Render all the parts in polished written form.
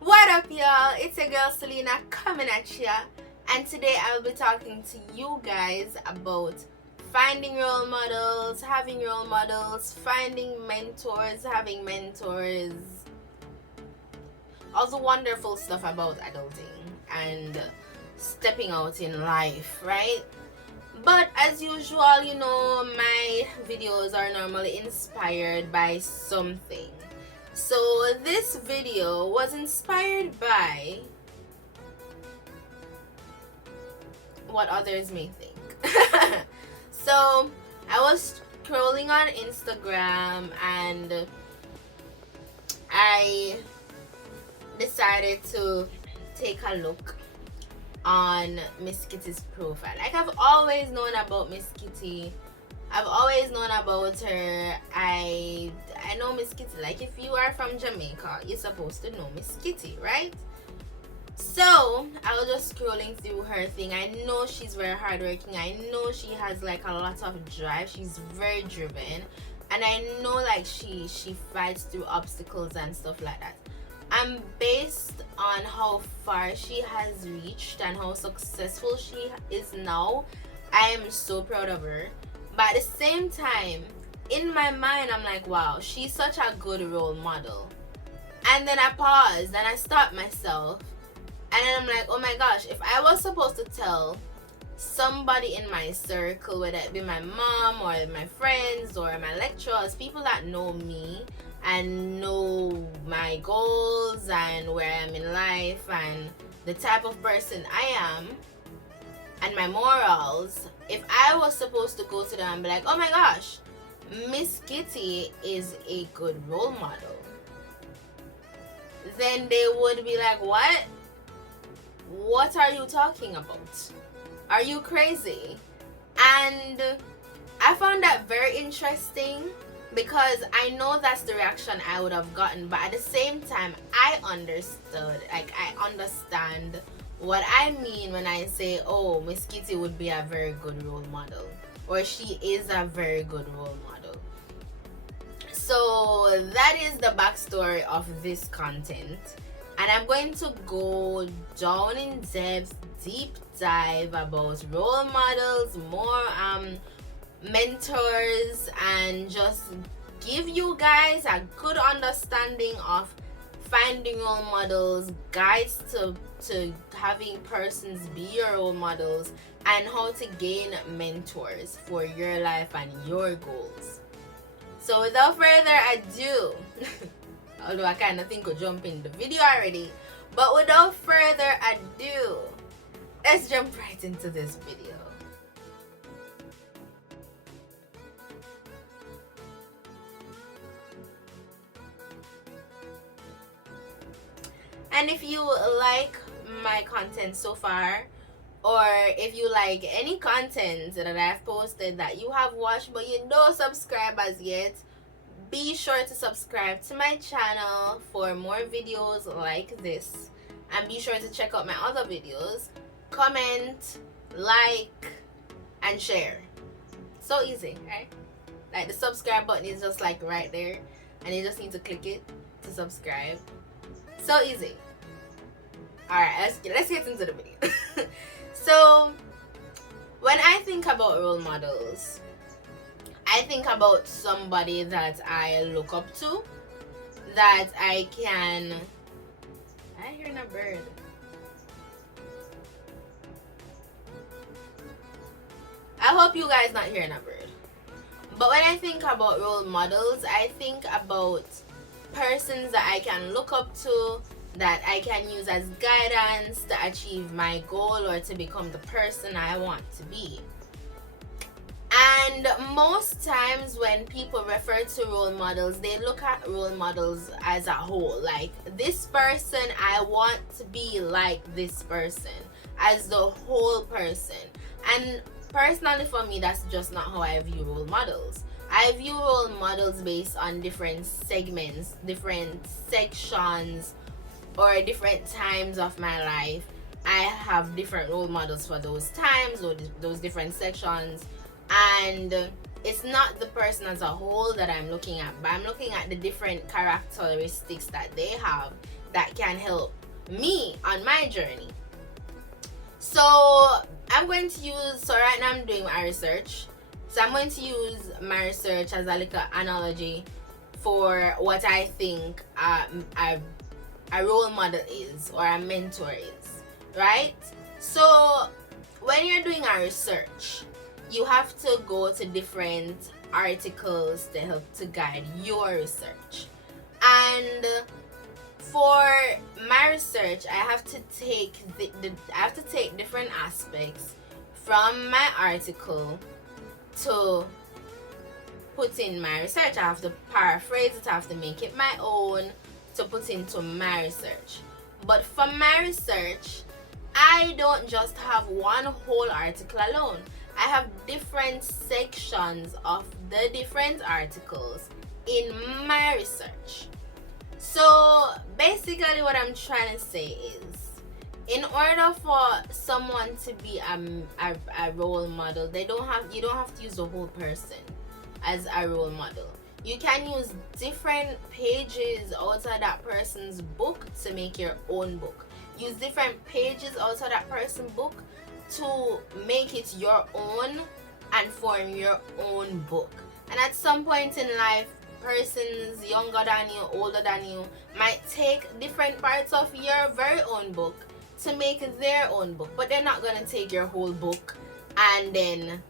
What up, y'all? It's your girl Selena coming at ya, and today I will be talking to you guys about finding role models, having role models, finding mentors, having mentors, all the wonderful stuff about adulting and stepping out in life, right? But as usual, my videos are normally inspired by something. So this video was inspired by what others may think. So I was scrolling on Instagram and I decided to take a look on Miss Kitty's profile. Like, I've always known about Miss Kitty. I've always known about her. I know Miss Kitty. Like, if you are from Jamaica, you're supposed to know Miss Kitty, right? So I was just scrolling through her thing. I know she's very hardworking. I know she has like a lot of drive. She's very driven, and I know like she fights through obstacles and stuff like that. And based on how far she has reached and how successful she is now, I am so proud of her. But at the same time, in my mind, I'm like, wow, she's such a good role model. And then I paused and I stopped myself. And then I'm like, oh my gosh, if I was supposed to tell somebody in my circle, whether it be my mom or my friends or my lecturers, people that know me and know my goals and where I am in life and the type of person I am and my morals, if I was supposed to go to them and be like, oh my gosh, Miss Kitty is a good role model, then they would be like, what are you talking about? Are you crazy? And I found that very interesting because I know that's the reaction I would have gotten, but at the same time, I understand what I mean when I say, oh, Miss Kitty would be a very good role model, or she is a very good role model. So that is the backstory of this content, and I'm going to go down in depth, deep dive about role models, more mentors, and just give you guys a good understanding of finding role models, guides to having persons be your role models, and how to gain mentors for your life and your goals. So without further ado, although I kind of think we'll jump in the video already, but without further ado, let's jump right into this video. And if you like my content so far, or if you like any content that I've posted that you have watched but you don't subscribe as yet, be sure to subscribe to my channel for more videos like this, and be sure to check out my other videos. Comment, like, and share. So easy, right? Like, the subscribe button is just like right there, and you just need to click it to subscribe. So easy. Alright, let's get into the video. So when I think about role models, I think about somebody that I look up to, that I hear a bird. I hope you guys not hearing a bird. But when I think about role models, I think about persons that I can look up to, that I can use as guidance to achieve my goal or to become the person I want to be. And most times when people refer to role models, they look at role models as a whole. Like, this person, I want to be like this person, as the whole person. And personally for me, that's just not how I view role models. I view role models based on different segments, different sections, or different times of my life. I have different role models for those times or those different sections, and it's not the person as a whole that I'm looking at, but I'm looking at the different characteristics that they have that can help me on my journey. So I'm going to use, so right now I'm doing my research. So I'm going to use my research as a little analogy for what I think a role model is, or a mentor is, right? So when you're doing a research, you have to go to different articles to help to guide your research. And for my research, I have to take different aspects from my article to put in my research. I have to paraphrase it, I have to make it my own to put into my research. But for my research, I don't just have one whole article alone. I have different sections of the different articles in my research. So basically what I'm trying to say is, in order for someone to be a role model, you don't have to use the whole person as a role model. You can use different pages outside that person's book to make your own book. Use different pages outside that person's book to make it your own and form your own book. And at some point in life, persons younger than you, older than you, might take different parts of your very own book to make their own book, but they're not going to take your whole book and then,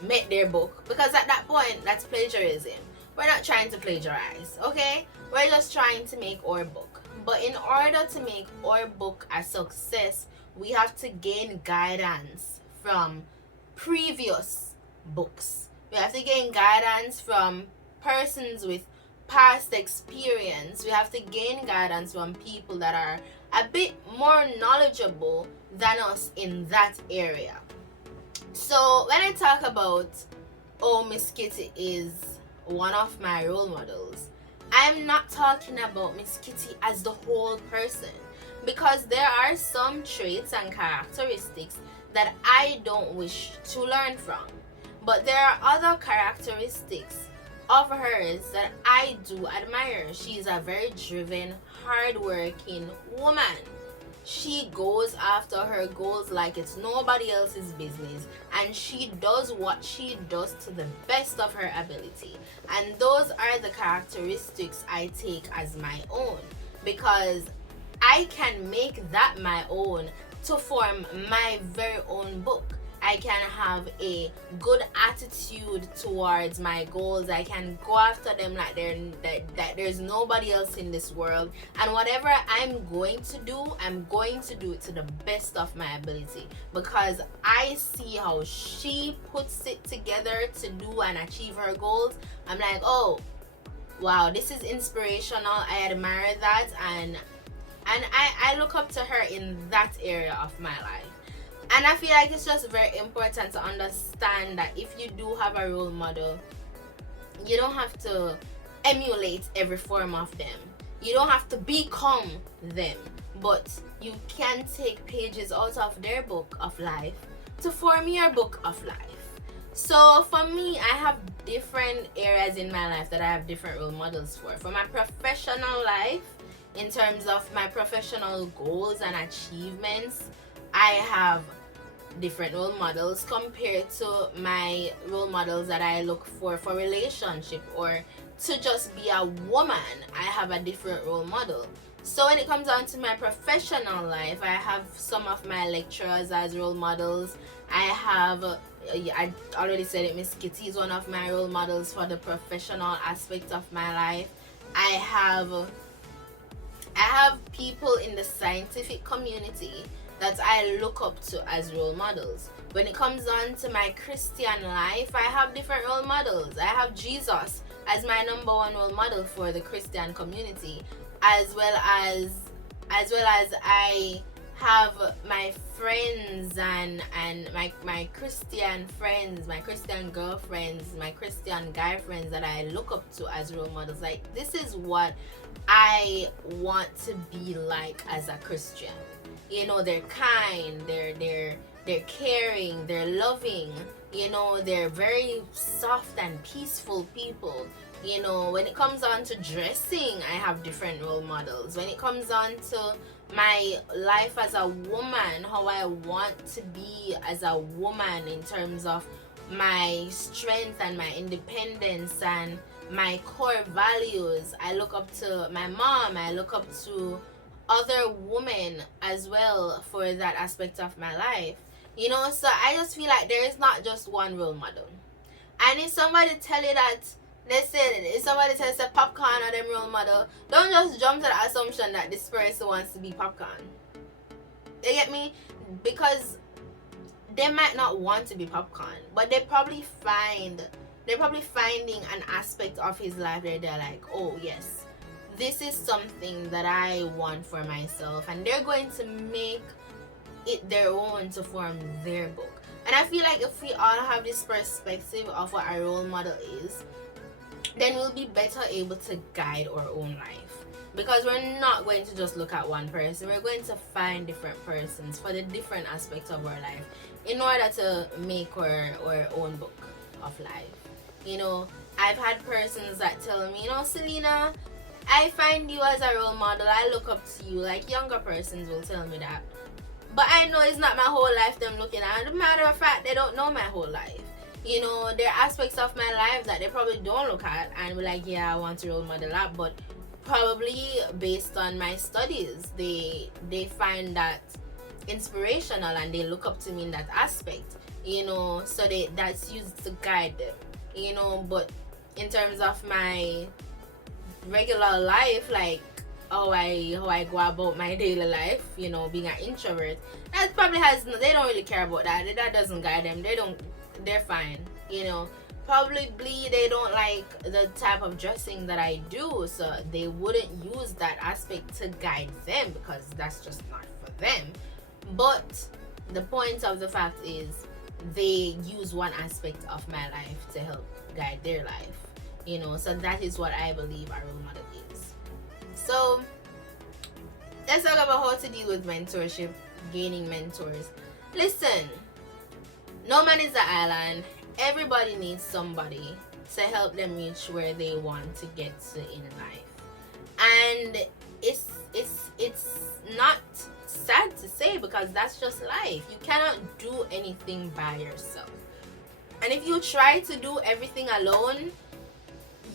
make their book, because at that point, that's plagiarism. We're not trying to plagiarize, okay? We're just trying to make our book. But in order to make our book a success, we have to gain guidance from previous books. We have to gain guidance from persons with past experience. We have to gain guidance from people that are a bit more knowledgeable than us in that area. So when I talk about, Miss Kitty is one of my role models, I'm not talking about Miss Kitty as the whole person, because there are some traits and characteristics that I don't wish to learn from. But there are other characteristics of hers that I do admire. She's a very driven, hardworking woman. She goes after her goals like it's nobody else's business, and she does what she does to the best of her ability. And those are the characteristics I take as my own, because I can make that my own to form my very own book. I can have a good attitude towards my goals. I can go after them like there's nobody else in this world. And whatever I'm going to do, I'm going to do it to the best of my ability, because I see how she puts it together to do and achieve her goals. I'm like, oh, wow, this is inspirational. I admire that, and I look up to her in that area of my life. And I feel like it's just very important to understand that if you do have a role model, you don't have to emulate every form of them. You don't have to become them. But you can take pages out of their book of life to form your book of life. So for me, I have different areas in my life that I have different role models for. For my professional life, in terms of my professional goals and achievements, I have different role models compared to my role models that I look for relationship or to just be a woman. I have a different role model. So when it comes down to my professional life, I have some of my lecturers as role models. I already said it, Miss Kitty is one of my role models for the professional aspect of my life. I have people in the scientific community that I look up to as role models. When it comes on to my Christian life, I have different role models. I have Jesus as my number one role model for the Christian community, as well as I have my friends and my Christian friends, my Christian girlfriends, my Christian guy friends that I look up to as role models. Like, this is what I want to be like as a Christian. They're kind, they're caring, they're loving, they're very soft and peaceful people. You know, when it comes on to dressing, I have different role models. When it comes on to my life as a woman, how I want to be as a woman in terms of my strength and my independence and my core values, I look up to my mom, I look up to other women as well for that aspect of my life. You know, so I just feel like there is not just one role model. And if somebody tell you that, let's say, if somebody tells you Popcaan or them role model, don't just jump to the assumption that this person wants to be Popcaan. You get me? Because they might not want to be Popcaan, but they're probably finding an aspect of his life where they're like, oh yes, this is something that I want for myself, and they're going to make it their own to form their book. And I feel like if we all have this perspective of what a role model is, then we'll be better able to guide our own life. Because we're not going to just look at one person, we're going to find different persons for the different aspects of our life in order to make our own book of life. You know, I've had persons that tell me, you know, Selena, I find you as a role model, I look up to you. Like younger persons will tell me that. But I know it's not my whole life them looking at. As a matter of fact, they don't know my whole life. You know, there are aspects of my life that they probably don't look at and be like, yeah, I want to role model that. But probably based on my studies, they find that inspirational and they look up to me in that aspect. You know, so that's used to guide them. You know, but in terms of my regular life, like how I go about my daily life, you know, being an introvert, that probably they don't really care about that. That doesn't guide them. They're fine, you know. Probably they don't like the type of dressing that I do, so they wouldn't use that aspect to guide them because that's just not for them. But the point of the fact is they use one aspect of my life to help guide their life, you know. So that is what I believe a role model is. So let's talk about how to deal with mentorship, gaining mentors. Listen, no man is an island. Everybody needs somebody to help them reach where they want to get to in life. And it's not sad to say because that's just life. You cannot do anything by yourself. And if you try to do everything alone,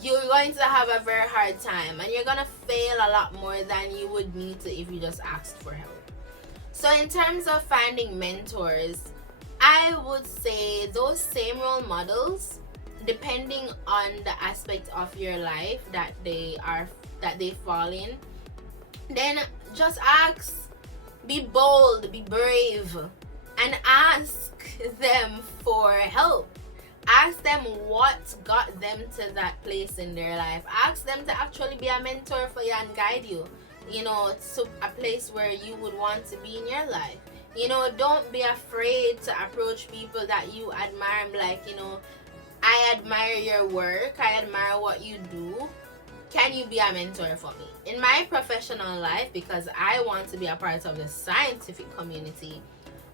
you're going to have a very hard time and you're gonna fail a lot more than you would need to if you just asked for help. So in terms of finding mentors, I would say those same role models, depending on the aspect of your life that they fall in, then just ask, be bold, be brave, and ask them for help. Ask them what got them to that place in their life. Ask them to actually be a mentor for you and guide you, you know, to a place where you would want to be in your life. You know, don't be afraid to approach people that you admire. Like, you know, I admire your work, I admire what you do. Can you be a mentor for me? In my professional life, because I want to be a part of the scientific community,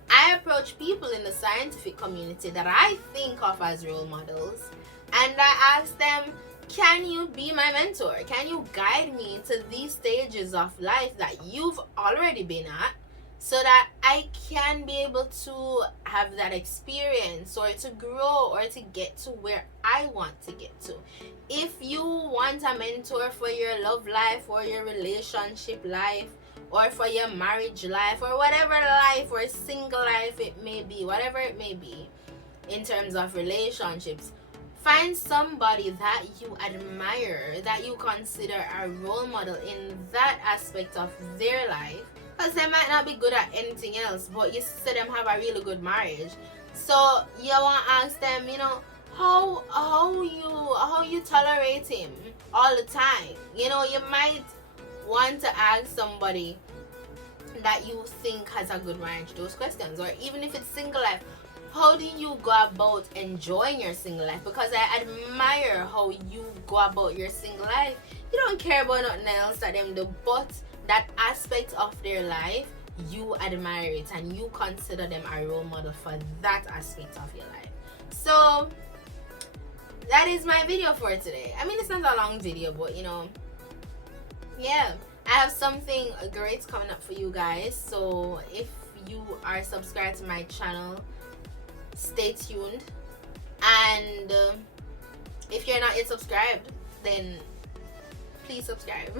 I approach people in the scientific community that I think of as role models, and I ask them, can you be my mentor? Can you guide me to these stages of life that you've already been at, so that I can be able to have that experience or to grow or to get to where I want to get to. If you want a mentor for your love life or your relationship life or for your marriage life or whatever life or single life it may be, whatever it may be in terms of relationships, find somebody that you admire, that you consider a role model in that aspect of their life. Because they might not be good at anything else, but you see them have a really good marriage. So you want to ask them, you know, how you tolerate him all the time. You know, you might want to ask somebody that you think has a good marriage those questions. Or even if it's single life, how do you go about enjoying your single life? Because I admire how you go about your single life. You don't care about nothing else that them do, but that aspect of their life, you admire it and you consider them a role model for that aspect of your life. So that is my video for today. I mean, it's not a long video, but you know, yeah, I have something great coming up for you guys. So if you are subscribed to my channel, stay tuned. And if you're not yet subscribed, then please subscribe.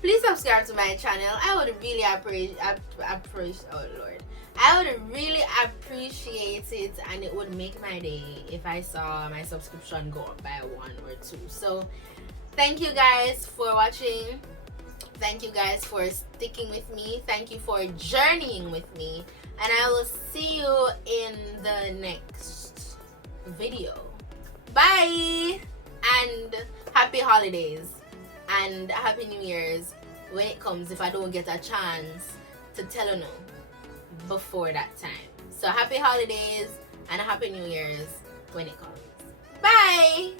Please subscribe to my channel. I would really appreciate oh Lord, I would really appreciate it, and it would make my day if I saw my subscription go up by 1 or 2. So thank you guys for watching. Thank you guys for sticking with me. Thank you for journeying with me, and I will see you in the next video. Bye, and happy holidays and happy New Year's when it comes, if I don't get a chance to tell you no before that time. So happy holidays and happy New Year's when it comes. Bye.